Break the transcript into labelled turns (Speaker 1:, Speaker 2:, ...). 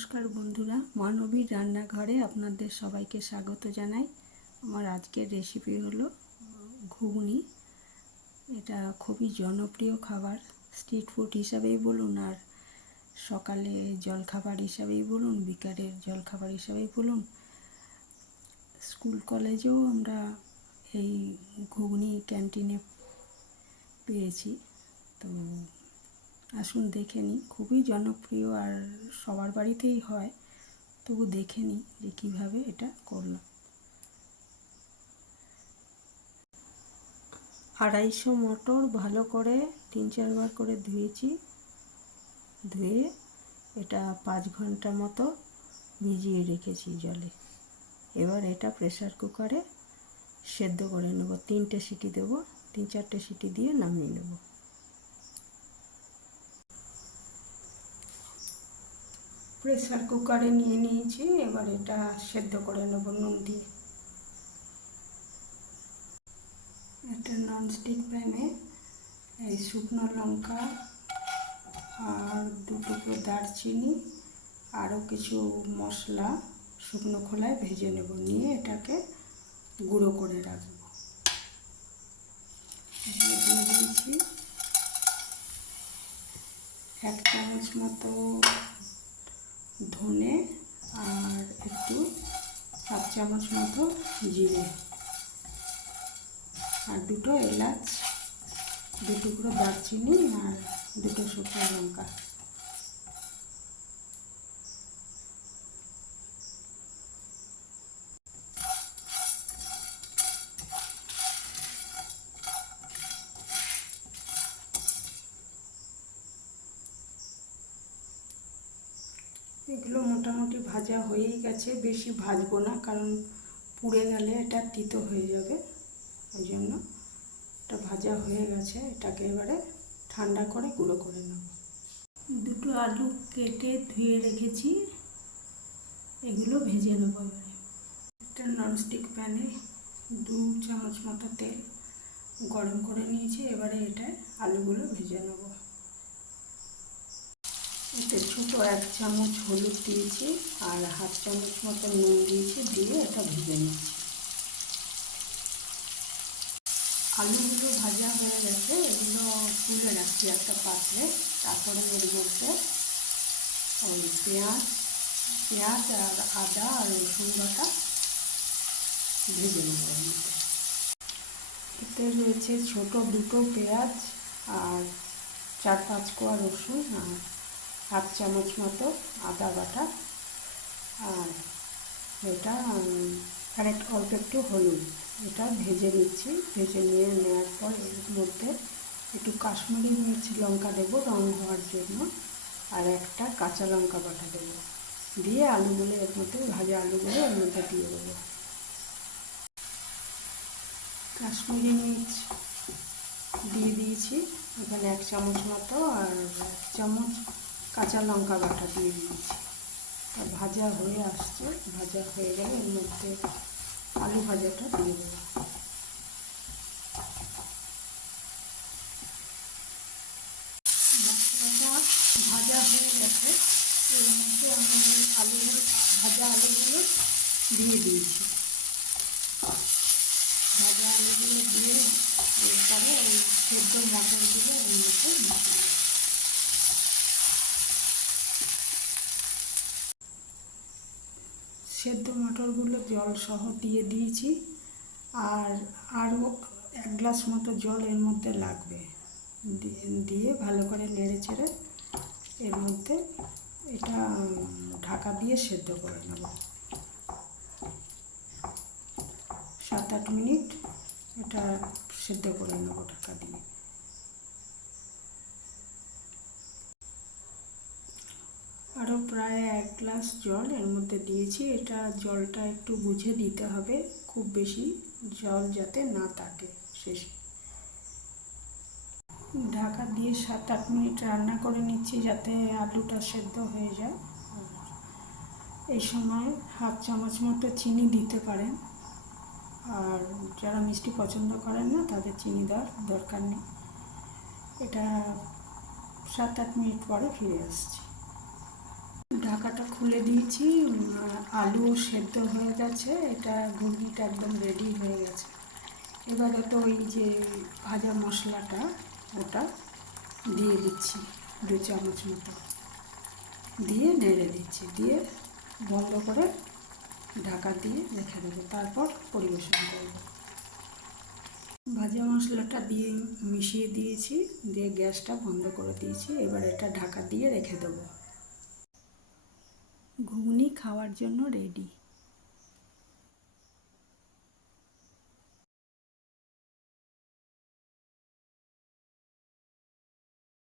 Speaker 1: নমস্কার বন্ধুরা, মানবীর রান্নাঘরে আপনাদের সবাইকে স্বাগত জানাই। আমার আজকের রেসিপি হলো ঘুগনি। এটা খুবই জনপ্রিয় খাবার স্ট্রিট ফুড হিসাবেই বলুন আর সকালে জলখাবার হিসাবেই বলুন, বিকালের জলখাবার হিসাবেই বলুন। স্কুল, কলেজেও আমরা এই ঘুগনি ক্যান্টিনে পেয়েছি। তো আসুন দেখে নিই। খুবই জনপ্রিয় আর সবার বাড়িতেই হয়। তবু দেখে নিই যে কীভাবে এটা করলাম আড়াইশো মটর ভালো করে তিন চারবার করে ধুয়েছি। ধুয়ে এটা পাঁচ ঘণ্টা মতো ভিজিয়ে রেখেছি জলে। এবার এটা প্রেসার কুকারে সেদ্ধ করে নেব। তিনটে সিটি দেবো। তিন চারটে সিটি দিয়ে নামিয়ে নেব। প্রেসার কুকারে নিয়ে নিয়েছি, এবার এটা সেদ্ধ করে নেব নুন দিয়ে। একটা ননস্টিক প্যানে এই শুকনো লঙ্কা আর দুটুকরো দারচিনি আরও কিছু মশলা শুকনো খোলায় ভেজে নেব, নিয়ে এটাকে গুঁড়ো করে রাখব। এক চামচ মতো ধনে আর একটু হাফ চামচ মতো জিরে। আর দুটো এলাচ দু টুকরো দারচিনি আর দুটো শুকনো লঙ্কা। এগুলো মোটামুটি ভাজা হয়েই গেছে, বেশি ভাজবো না, কারণ পুড়ে গেলে এটা তিতো হয়ে যাবে, ওই জন্য এটা ভাজা হয়ে গেছে, এটাকে এবারে ঠান্ডা করে গুঁড়ো করে নেব। দুটো আলু কেটে ধুয়ে রেখেছি, এগুলো ভেজে নেব এবারে। একটা ননস্টিক প্যানে দু চামচ মতো তেল গরম করে নিয়েছি, এবারে এটা আলুগুলো ভেজে নেব। ছোটো এক চামচ হলুদ দিয়েছি আর হাফ চামচ মতো নুন দিয়েছি, দিয়ে এটা ভেজে নিচ্ছি। আলুগুলো ভাজা হয়ে গেছে, এগুলো তুলে রাখছি একটা পাত্রে, তারপরে এর মধ্যে ওই পেঁয়াজ পেঁয়াজ আর আদা আর রসুন বাটা ভেজে নেব এতে রয়েছে ছোটো দুটো পেঁয়াজ আর চার পাঁচ কোয়া রসুন আর হাফ চামচ মতো আদা বাটা আর এটা আর অল্প একটু হলুদ। এটা ভেজে নিচ্ছি। ভেজে নিয়ে নেওয়ার পর এর মধ্যে একটু কাশ্মীরি মির্চি লঙ্কা দেবো রং হওয়ার জন্য। আর একটা কাঁচা লঙ্কা বাটা দেবো। দিয়ে আলুগুলো এর মধ্যে, ভাজা আলুগুলো এর মধ্যে দিয়ে দেবো। কাশ্মীরি মির্চ দিয়ে দিয়েছি। এখানে এক চামচ মতো আর এক চামচ কাঁচা লঙ্কা বাটা দিয়ে দিয়েছি। তা ভাজা হয়ে আসছে, ভাজা হয়ে গেলে এর মধ্যে আলু ভাজাটা দিয়ে দেবো। ভাজা হয়ে গেছে, এর মধ্যে আমি আলুগুলো ভাজা আলুগুলো দিয়ে দিয়েছি। ভাজা আলুগুলো দিয়ে এরপরে ওই সেদ্ধ মটরগুলো এর মধ্যে মিশিয়ে সেদ্ধ মটরগুলো জল সহ দিয়ে দিয়েছি আর আরও এক গ্লাস মতো জল এর মধ্যে লাগবে। দিয়ে ভালো করে নেড়ে চেড়ে এর মধ্যে এটা ঢাকা দিয়ে সেদ্ধ করে নেব। সাত আট মিনিট এটা সেদ্ধ করে নেব ঢাকা দিয়ে। আরও প্রায় এক গ্লাস জল এর মধ্যে দিয়েছি। এটা জলটা একটু বুঝে দিতে হবে, খুব বেশি জল যাতে না থাকে শেষে। ঢাকা দিয়ে সাত আট মিনিট রান্না করে নিচ্ছি যাতে আলুটা সেদ্ধ হয়ে যায়। এই সময় হাফ চামচ মতো চিনি দিতে পারেন। আর যারা মিষ্টি পছন্দ করেন না, তাদের চিনি দেওয়ার দরকার নেই। এটা সাত আট মিনিট পরে ফিরে আসছি। খুলে দিয়েছি আলু সেদ্ধ হয়ে গেছে, এটা ঘুগনিটা একদম রেডি হয়ে গেছে। এবারে তো ওই যে ভাজা মশলাটা, ওটা দিয়ে দিচ্ছি, দু চামচ মতো। দিয়ে নেড়ে দিচ্ছি, দিয়ে বন্ধ করে ঢাকা দিয়ে রেখে দেবো, তারপর পরিবেশন করব। ভাজা মশলাটা দিয়ে মিশিয়ে দিয়েছি, দিয়ে গ্যাসটা বন্ধ করে দিয়েছি, এবার এটা ঢাকা দিয়ে রেখে দেবো। ঘুগনি খাওয়ার জন্য রেডি